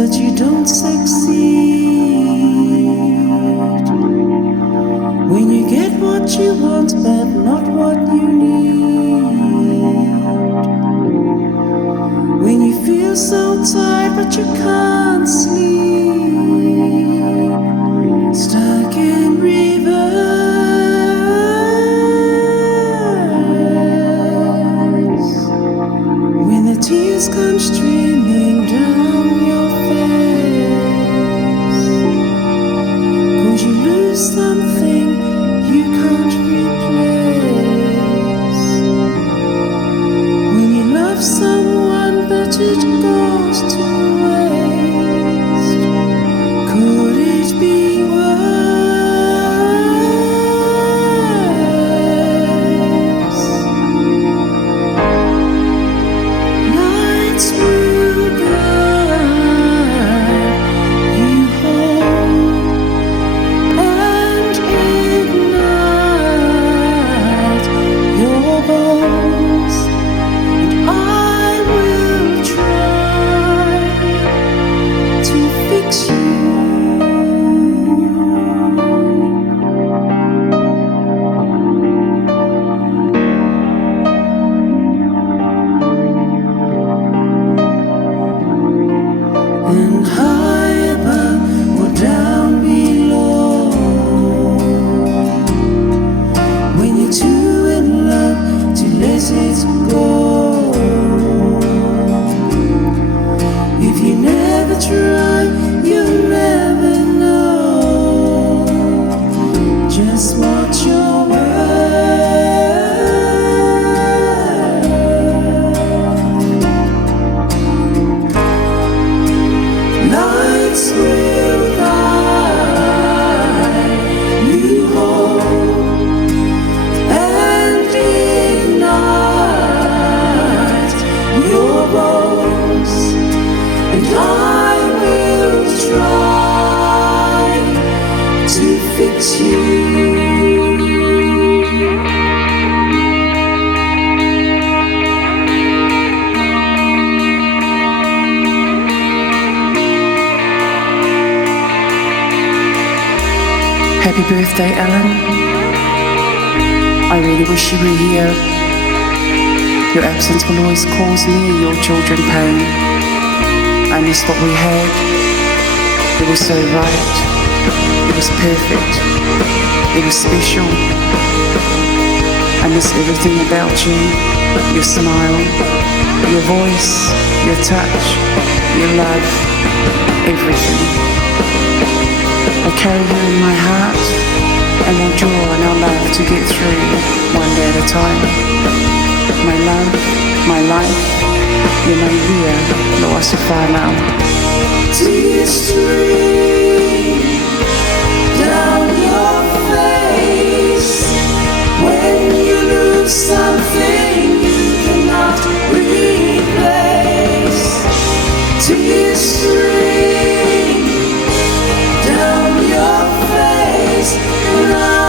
but you don't succeed. When you get what you want, but not what you need. When you feel so tired, but you can't sleep. Stuck in reverse. When the tears come streaming down your face. 'Cause you lose something you can't replace. When you love someone but it goes to waste. Could it be worse? Lights will guide you home and ignite your bones. And I will try to fix you. And high above or down below. When you're too in love to let it go. If you never try, you'll never know just what you're worth. Lights will guide you home and ignite your bones. And I will try to fix you. Happy birthday, Alan. I really wish you were here. Your absence will always cause me and your children pain. I miss what we had. It was so right. It was perfect. It was special. I miss everything about you. Your smile, your voice, your touch, your love, everything. I carry you in my heart and will draw on our love to get through one day at a time. My love, my life, you're my dear Loa Sofala. Tears stream down your face when you lose something you cannot replace. Tears stream down your face and I